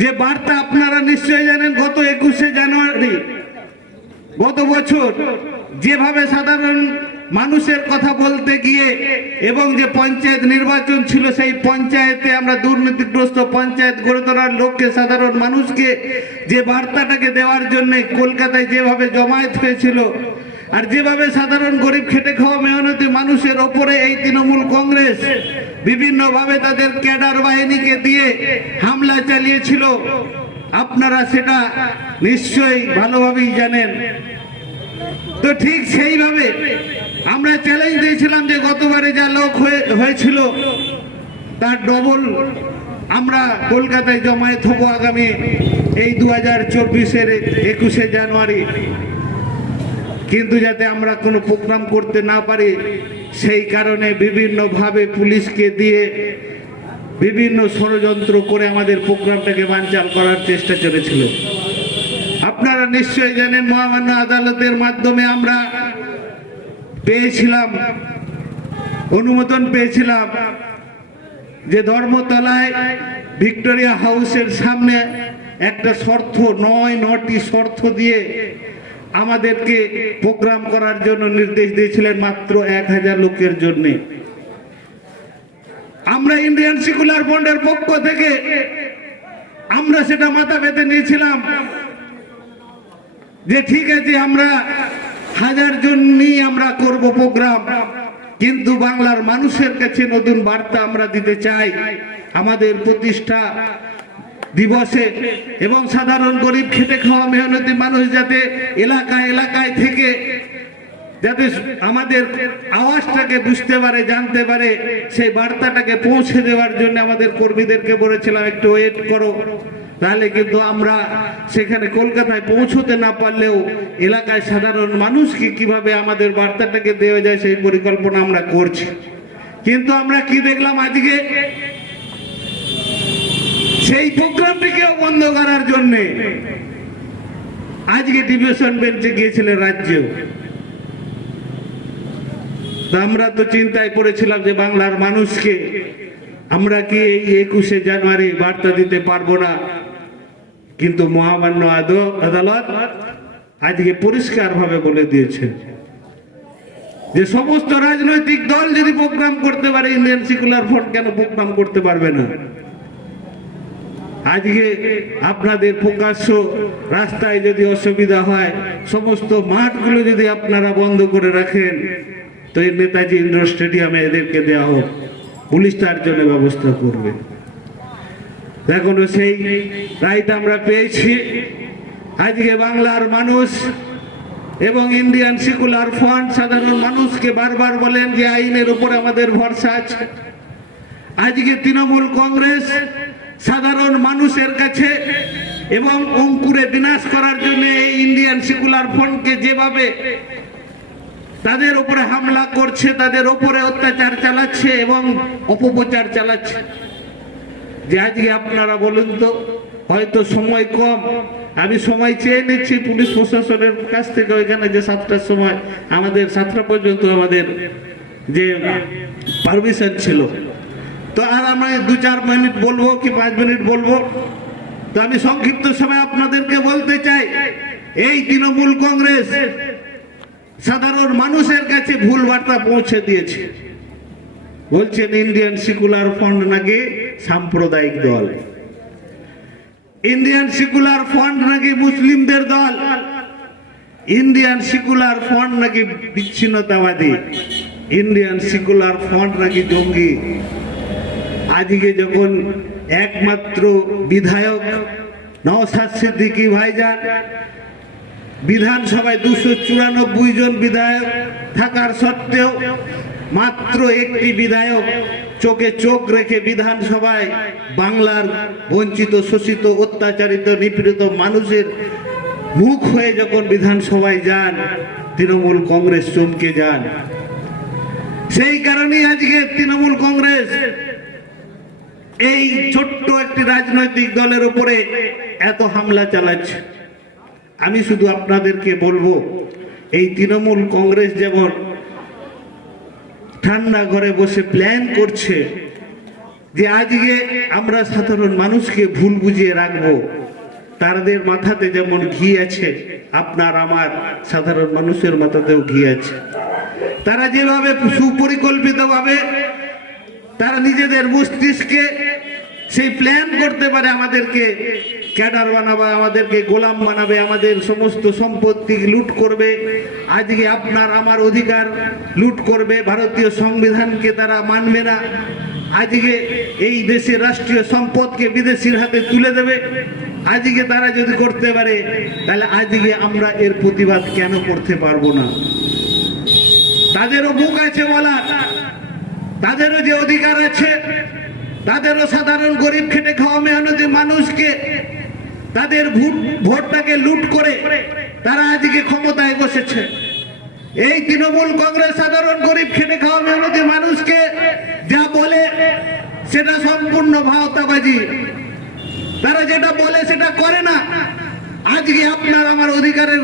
যে বার্তা আপনারা নিশ্চয়ই জানেন, গত একুশে জানুয়ারি, গত বছর যেভাবে সাধারণ মানুষের কথা বলতে গিয়ে এবং যে পঞ্চায়েত নির্বাচন ছিল, সেই পঞ্চায়েতে আমরা দুর্নীতিগ্রস্ত পঞ্চায়েত গড়ে তোলার লক্ষ্যে সাধারণ মানুষকে যে বার্তাটাকে দেওয়ার জন্য কলকাতায় যেভাবে জমায়েত হয়েছিল, আর যেভাবে সাধারণ গরিব খেটে খাওয়া মানুষের ওপরে এই তৃণমূল কংগ্রেস বিভিন্নভাবে তাদের ক্যাডার বাহিনীকে দিয়ে হামলা চালিয়েছিল। আপনারা সেটা নিশ্চয়ই ভালোভাবেই জানেন। তো ঠিক সেইভাবে আমরা চ্যালেঞ্জ দিয়েছিলাম যে গতবারে যা লোক হয়ে- হয়েছিল, তার ডবল আমরা কলকাতায় জমায়েত হব আগামী এই দু হাজার চব্বিশের একুশে জানুয়ারি। কিন্তু যাতে আমরা কোনো প্রোগ্রাম করতে না পারি সেই কারণে বিভিন্নভাবে পুলিশকে দিয়ে বিভিন্ন ষড়যন্ত্র করে আমাদের প্রোগ্রামটাকে বানচাল করার চেষ্টা চলেছিল। আপনারা নিশ্চয়ই জানেন, মহামান্য আদালতের মাধ্যমে আমরা পেয়েছিলাম, অনুমোদন পেয়েছিলাম যে ধর্মতলায় ভিক্টোরিয়া হাউসের সামনে একটা শর্ত, নয়, নটি শর্ত দিয়ে আমাদেরকে প্রোগ্রাম করার জন্য নির্দেশ দিয়েছিলেন মাত্র এক হাজার লোকের জন্যে। আমরা ইন্ডিয়ান সেকুলার বন্ডের পক্ষ থেকে আমরা সেটা মাথা পেতে নিয়েছিলাম যে ঠিক আছে, আমরা হাজার জন নিয়ে আমরা করব প্রোগ্রাম, কিন্তু বাংলার মানুষের কাছে নতুন বার্তা আমরা দিতে চাই। আমাদের প্রতিষ্ঠা দিবসে এবং সাধারণ গরিব খেটে খাওয়া মেহনতি মানুষ যাতে এলাকা এলাকায় থেকে যাতে আমাদের আওয়াজটাকে বুঝতে পারে, জানতে পারে, সেই বার্তাটাকে পৌঁছে দেওয়ার জন্য আমাদের কর্মীদেরকে বলেছিলাম, একটু ওয়েট করো। তাহলে কিন্তু আমরা সেখানে কলকাতায় পৌঁছতে না পারলেও এলাকায় সাধারণ মানুষকে কীভাবে আমাদের বার্তাটাকে দেওয়া যায় সেই পরিকল্পনা আমরা করছি। কিন্তু আমরা কি দেখলাম আজকে? সেই প্রোগ্রামটিকেও বন্ধ করার জন্যে আজকে ডিভিশন বেঞ্চে গিয়েছিলেন রাজ্যেও। তা আমরা তো চিন্তায় পড়েছিলাম যে বাংলার মানুষকে আমরা কি এই একুশে জানুয়ারি বার্তা দিতে পারব না? কিন্তু মহামান্য আদ- আদালত আজকে পরিষ্কার ভাবে বলে দিয়েছে যে সমস্ত রাজনৈতিক দল যদি প্রোগ্রাম করতে পারে, ইন্ডিয়ান সেকুলার ফ্রন্ট কেন প্রোগ্রাম করতে পারবে না? আজকে আপনাদের প্রকাশ্য রাস্তায় যদি অসুবিধা হয়, সমস্ত মাঠগুলো যদি আপনারা বন্ধ করে রাখেন, তো এই নেতাজি ইন্ডোর স্টেডিয়ামে এদেরকে দেওয়া হোক, পুলিশ তার জন্য ব্যবস্থা করবে। এখনও সেই রাইট আমরা পেয়েছি। আজকে বাংলার মানুষ এবং ইন্ডিয়ান সেকুলার ফ্রন্ট, সাধারণ মানুষকে বারবার বলেন যে আইনের উপর আমাদের ভরসা আছে। আজকে তৃণমূল কংগ্রেস সাধারণ মানুষের কাছে এবং অঙ্কুরে বিনাশ করার জন্য এই ইন্ডিয়ান সেকুলার ফ্রন্টকে যেভাবে তাদের উপরে হামলা করছে, তাদের উপরে অত্যাচার চালাচ্ছে এবং অপপ্রচার চালাচ্ছে। যে আজকে আপনারা বলুন তো, হয়তো সময় কম। আমি সময় চেয়ে নিচ্ছি পুলিশ প্রশাসনের কাছ থেকে ওইখানে যে সাতটার সময় আমাদের সাতটা পর্যন্ত আমাদের যে পারমিশন ছিল। তো আর আমরা দু চার মিনিট বলব কি পাঁচ মিনিট বলব? তো আমি সংক্ষিপ্ত সময় আপনাদেরকে বলতে চাই, এই তৃণমূল কংগ্রেস সাধারণ মানুষের কাছে ভুল বার্তা পৌঁছে দিয়েছে। বলছেন ইন্ডিয়ান সিকুলার ফ্রন্ট নাকি সাম্প্রদায়িক দল। ইন্ডিয়ান সেকুলার ফ্রন্ট নাকি মুসলিমদের দল। ইন্ডিয়ান সেকুলার ফ্রন্ট নাকি বিচ্ছিন্নতাবাদী। ইন্ডিয়ান সেকুলার ফ্রন্ট নাকি জঙ্গি। আজকে যখন একমাত্র বিধায়ক নওসাদ সিদ্দিকী ভাইজান, বিধানসভায় দুশো চুরানব্বই জন বিধায়ক থাকার সত্ত্বেও মাত্র একটি বিধায়ক চোখে চোখ রেখে বিধানসভায় বাংলার বঞ্চিত, শোষিত, অত্যাচারিত, নিপীড়িত মানুষের মুখ হয়ে যখন বিধানসভায় যান, তৃণমূল কংগ্রেস চমকে যান। সেই কারণেই আজকে তৃণমূল কংগ্রেস এই ছোট্ট একটি রাজনৈতিক দলের উপরে এত হামলা চালাচ্ছে। আমি শুধু আপনাদেরকে বলব, এই তৃণমূল কংগ্রেস যেমন ঠান্ডা ঘরে বসে প্ল্যান করছে যে আজকে আমরা সাধারণ মানুষকে ভুল বুঝিয়ে রাখব তাদের মাথাতে যেমন ঘি আছে, আপনার আমার সাধারণ মানুষের মাথাতেও ঘি আছে। তারা যেভাবে সুপরিকল্পিতভাবে তারা নিজেদের মস্তিষ্কে সেই প্ল্যান করতে পারে আমাদেরকে ক্যাডার বানাবে, আমাদেরকে গোলাম বানাবে, আমাদের সমস্ত সম্পত্তি লুট করবে। আজকে আপনার, আমার অধিকার লুট করবে, ভারতীয় সংবিধানকে তারা মানবে না। আজকে এই দেশের রাষ্ট্রীয় সম্পদকে বিদেশির হাতে তুলে দেবে। আজকে তারা যদি করতে পারে, তাহলে আজকে আমরা এর প্রতিবাদ কেন করতে পারব না? তাদেরও মুখ আছে বলার তাদেরও যে অধিকার আছে, তাদেরও সাধারণ গরিব খেটে খাওয়া মেহনতি মানুষকে তাদের ভোট, ভোটটাকে লুট করে তারা আজকে ক্ষমতায় বসেছে। এই তৃণমূল কংগ্রেস সাধারণ গরিব খেটে খাওয়া মেহনতি মানুষকে যা বলে, সেটা সম্পূর্ণ ভাওতাবাজি। তারা যেটা বলে, সেটা করে না। আজকে আপনার আমার অধিকারের,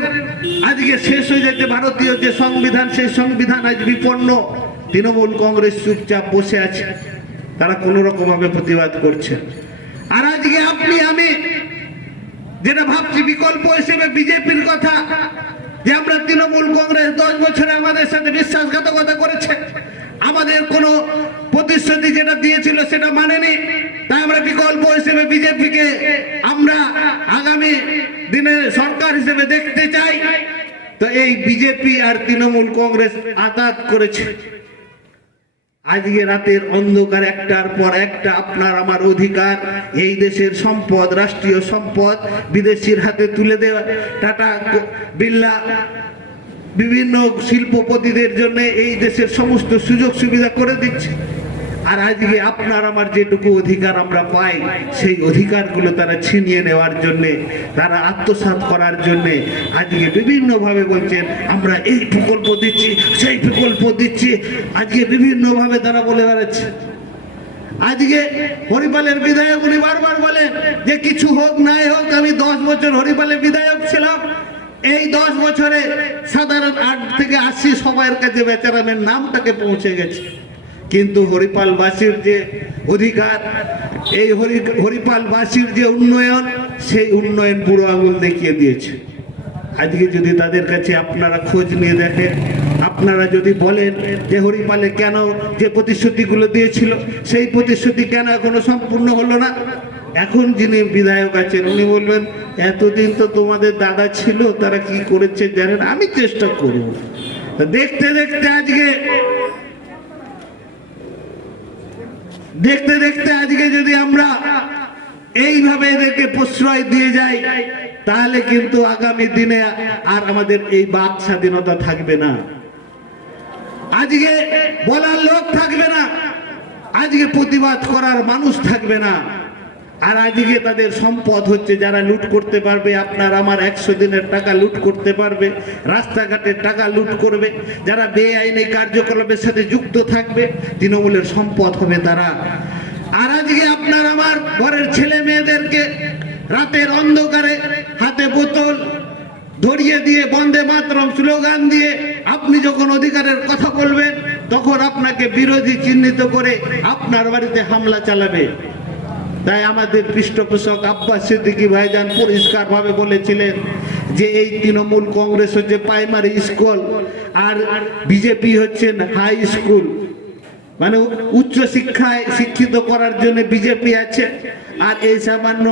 আজকে শেষ হয়ে যাচ্ছে ভারতীয় যে সংবিধান, সেই সংবিধান আজ বিপন্ন। তৃণমূল কংগ্রেস চুপচাপ বসে আছে। তারা কোনো রকম ভাবে প্রতিবাদ করছে। আর আজকে আপনি, আমি যেটা ভাবছি, বিকল্প হিসেবে বিজেপির কথা, যে আমরা তৃণমূল কংগ্রেস দশ বছরে আমাদের সাথে বিশ্বাসঘাতকতা করেছে। আমাদের কোনো প্রতিশ্রুতি যেটা দিয়েছিল সেটা মানেনি। তাই আমরা বিকল্প হিসেবে বিজেপিকে আমরা আগামী দিনে সরকার হিসেবে দেখতে চাই। তো এই বিজেপি আর তৃণমূল কংগ্রেস আতাত করেছে। আজকে রাতের অন্ধকার একটার পর একটা আপনার আমার অধিকার। এই দেশের সম্পদ, রাষ্ট্রীয় সম্পদ বিদেশির হাতে তুলে দেওয়া। টাটা বিল্লা, বিভিন্ন শিল্পপতিদের জন্য এই দেশের সমস্ত সুযোগ সুবিধা করে দিচ্ছে। আর আজকে আপনার আমার যেটুকু অধিকার আমরা পাই, সেই অধিকারগুলো তারা ছিনিয়ে নেওয়ার জন্যে, তারা আত্মসাৎ করার জন্যে আজকে বিভিন্নভাবে বলছেন, আমরা এই প্রকল্প দিচ্ছি, সেই প্রকল্প দিচ্ছি। আজকে বিভিন্নভাবে তারা বলে বেড়াচ্ছে। আজকে হরিপালের বিধায়ক উনি বারবার বলেন যে, কিছু হোক, নাই হোক, আমি দশ বছর হরিপালের বিধায়ক ছিলাম। এই দশ বছরে সাধারণ আট থেকে আশি সবাইয়ের কাছে বেচারামের নামটাকে পৌঁছে গেছে। কিন্তু হরিপালবাসীর যে অধিকার, এই হরি, হরিপালবাসীর যে উন্নয়ন, সেই উন্নয়ন পুরো আঙুল দেখিয়ে দিয়েছে। আজকে যদি তাদের কাছে আপনারা খোঁজ নিয়ে দেখেন, আপনারা যদি বলেন যে হরিপালে কেন যে প্রতিশ্রুতিগুলো দিয়েছিল, সেই প্রতিশ্রুতি কেন এখনও সম্পূর্ণ হলো না? এখন যিনি বিধায়ক আছেন, উনি বলবেন, এতদিন তো তোমাদের দাদা ছিল, তারা কি করেছে জানেন? আমি চেষ্টা করব। দেখতে দেখতে আজকে দেখতে দেখতে আজকে যদি আমরা এইভাবে এদেরকে প্রশ্রয় দিয়ে যাই, তাহলে কিন্তু আগামী দিনে আর আমাদের এই বাক স্বাধীনতা থাকবে না। আজকে বলার লোক থাকবে না, আজকে প্রতিবাদ করার মানুষ থাকবে না। আর আজকে তাদের সম্পদ হচ্ছে যারা লুট করতে পারবে, আপনার আমার একশো দিনের টাকা লুট করতে পারবে রাস্তাঘাটের টাকা লুট করবে, যারা বেআইনি কার্যকলাপের সাথে যুক্ত থাকবে, তৃণমূলের সম্পদ হবে তারা। আর আজকে আপনার আমার ঘরের ছেলে মেয়েদেরকে রাতের অন্ধকারে হাতে বোতল ধরিয়ে দিয়ে বন্দে মাতরম স্লোগান দিয়ে আপনি যখন অধিকারের কথা বলবেন, তখন আপনাকে বিরোধী চিহ্নিত করে আপনার বাড়িতে হামলা চালাবে। তাই আমাদের পৃষ্ঠপোষক আব্বাস সিদ্দিকী ভাইজান পরিষ্কার ভাবে বলেছিলেন যে এই তৃণমূল কংগ্রেস হচ্ছে প্রাইমারি স্কুল আর বিজেপি হচ্ছেন হাই স্কুল মানে উচ্চ শিক্ষায় শিক্ষিত করার জন্য বিজেপি আছে আর এই সামান্য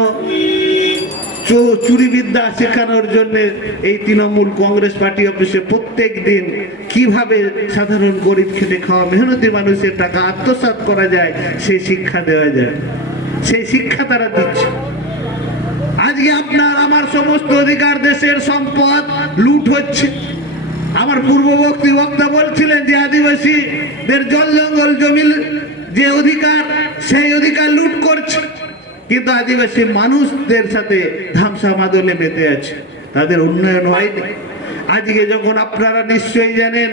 চুরিবিদ্যা শেখানোর জন্য এই তৃণমূল কংগ্রেস পার্টি অফিসে প্রত্যেক দিন কীভাবে সাধারণ গরিব খেটে খাওয়া মেহনতি মানুষের টাকা আত্মসাৎ করা যায়, সেই শিক্ষা দেওয়া যায়। সেই শিক্ষা তারা দিচ্ছে। আজকে আপনার, আমার সমস্ত অধিকার দেশের সম্পদ লুট হচ্ছে। আমার পূর্ববর্তী বক্তা বলছিলেন যে আদিবাসীদের জল জঙ্গল জমির যে অধিকার, সেই অধিকার লুট করছে। কিন্তু আদিবাসী মানুষদের সাথে ধামসা মাদলে মেতে আছে। তাদের উন্নয়ন হয়নি। আজকে যখন আপনারা নিশ্চয়ই জানেন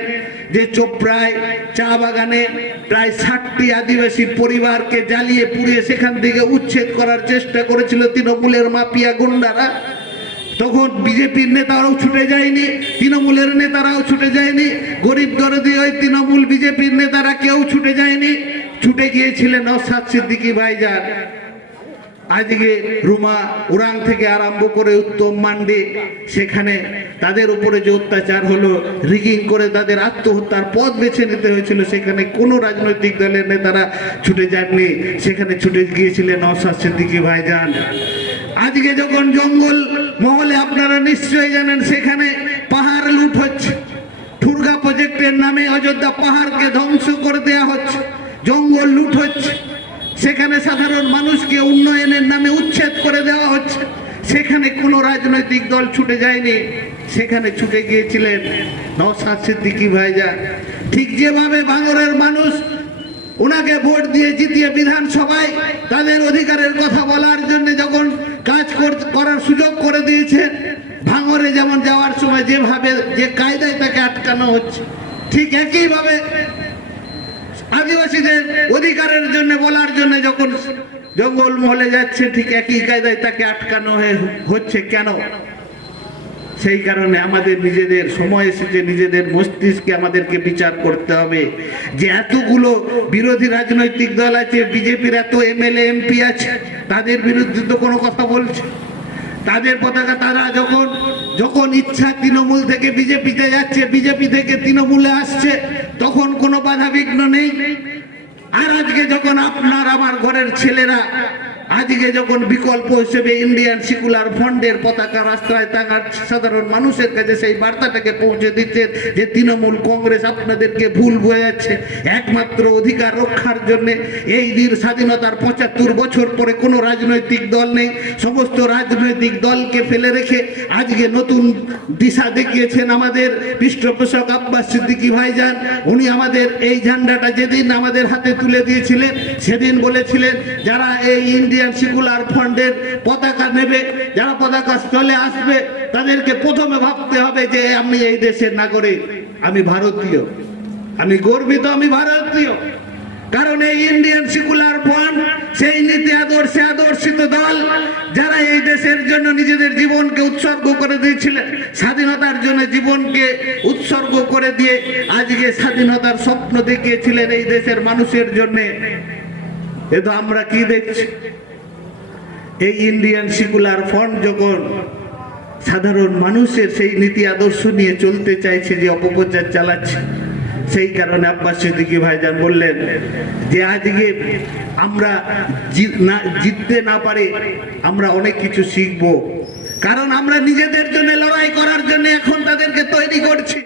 যে চোপড়ায় চা বাগানে প্রায় ষাটটি আদিবাসী পরিবারকে জ্বালিয়ে পুড়িয়ে সেখান থেকে উচ্ছেদ করার চেষ্টা করেছিল তৃণমূলের মাফিয়া গুন্ডারা। তখন বিজেপির নেতারাও ছুটে যায়নি, তৃণমূলের নেতারাও ছুটে যায়নি, গরিব দরদি ওই তৃণমূল বিজেপির নেতারা কেউ ছুটে যায়নি। ছুটে গিয়েছিলেন নসাদ সিদ্দিকী ভাইজান। আজকে রুমা উড়াং থেকে আরম্ভ করে উত্তম মান্ডি, সেখানে তাদের উপরে যে অত্যাচার হলো, রিগিং করে তাদের আত্মহত্যার পথ বেছে নিতে হয়েছিল, সেখানে কোনো রাজনৈতিক দলের নেতারা ছুটে যাননি। সেখানে ছুটে গিয়েছিলেন নওশাদ সিদ্দিকী ভাইজান। আজকে যখন জঙ্গল মহলে আপনারা নিশ্চয়ই জানেন, সেখানে পাহাড় লুট হচ্ছে। ঠুরগা প্রজেক্টের নামে অযোধ্যা পাহাড়কে ধ্বংস করে দেয়া হচ্ছে। জঙ্গল লুট হচ্ছে। সেখানে সাধারণ মানুষকে উন্নয়নের নামে উচ্ছেদ করে দেওয়া হচ্ছে। সেখানে কোনো রাজনৈতিক দল ছুটে যায়নি। সেখানে ছুটে গিয়েছিলেন নওশাদ সিদ্দিকী ভাইজা। ঠিক যেভাবে ভাঙরের মানুষ ওনাকে ভোট দিয়ে জিতিয়ে বিধানসভায় তাদের অধিকারের কথা বলার জন্য যখন কাজ কর- করার সুযোগ করে দিয়েছে ভাঙরে যেমন যাওয়ার সময় যেভাবে, যে কায়দায় তাকে আটকানো হচ্ছে, ঠিক একইভাবে আদিবাসীদের অধিকারের জন্য বলার জন্য যখন জঙ্গল মহলে যাচ্ছে, ঠিক একই কায়দায় তাকে আটকানো হচ্ছে কেন? সেই কারণে আমাদের নিজেদের সময় এসেছে, নিজেদের মস্তিষ্কে আমাদেরকে বিচার করতে হবে। যে এতগুলো বিরোধী রাজনৈতিক দল আছে, বিজেপির এত এমএলএ, এমপি আছে, তাদের বিরুদ্ধে তো কোনো কথা বলছে। তাদের পতাকা তারা যখন যখন ইচ্ছা তৃণমূল থেকে বিজেপিতে যাচ্ছে, বিজেপি থেকে তৃণমূলে আসছে, তখন কোনো বাধা বিঘ্ন নেই। আর আজকে যখন আপনার আমার ঘরের ছেলেরা আজকে যখন বিকল্প হিসেবে ইন্ডিয়ান সিকুলার ফন্ডের পতাকা রাস্তায় থাকার সাধারণ মানুষের কাছে সেই বার্তাটাকে পৌঁছে দিচ্ছেন যে তৃণমূল কংগ্রেস আপনাদেরকে ভুল বোঝাচ্ছে। একমাত্র অধিকার রক্ষার জন্য এই বীর স্বাধীনতার পঁচাত্তর বছর পরে কোনো রাজনৈতিক দল নেই। সমস্ত রাজনৈতিক দলকে ফেলে রেখে আজকে নতুন দিশা দেখিয়েছেন আমাদের পৃষ্ঠপোষক আব্বাস সিদ্দিকী ভাইজান। উনি আমাদের এই ঝান্ডাটা যেদিন আমাদের হাতে তুলে দিয়েছিলেন, সেদিন বলেছিলেন, যারা এই ইন্ডিয়ান সিকুলার ফান্ডের পতাকা নেবে, যারা পতাকা চলে আসবে, তাদেরকে প্রথমে ভাবতে হবে যে আমি এই দেশের নাগরিক, আমি ভারতীয়। আমি গর্বিত, আমি ভারতীয়। কারণ এই ইন্ডিয়ান সিকুলার ফান্ড সেই নীতি আদর্শে আদর্শিত দল, যারা এই দেশের জন্য নিজেদের জীবনকে উৎসর্গ করে দিয়েছিলেন, স্বাধীনতার জন্য জীবনকে উৎসর্গ করে দিয়ে আজকে স্বাধীনতার স্বপ্ন দেখিয়েছিলেন এই দেশের মানুষের জন্যে। এ তো আমরা কি দেখছি? এই ইন্ডিয়ান সিকুলার ফ্রন্ট যখন সাধারণ মানুষের সেই নীতি আদর্শ নিয়ে চলতে চাইছে, যে অপপ্রচার চালাচ্ছে, সেই কারণে আব্বাস সিদ্দিকী ভাইজান বললেন যে আজকে আমরা না, জিততে না পারে আমরা অনেক কিছু শিখব। কারণ আমরা নিজেদের জন্য লড়াই করার জন্য এখন তাদেরকে তৈরি করছি।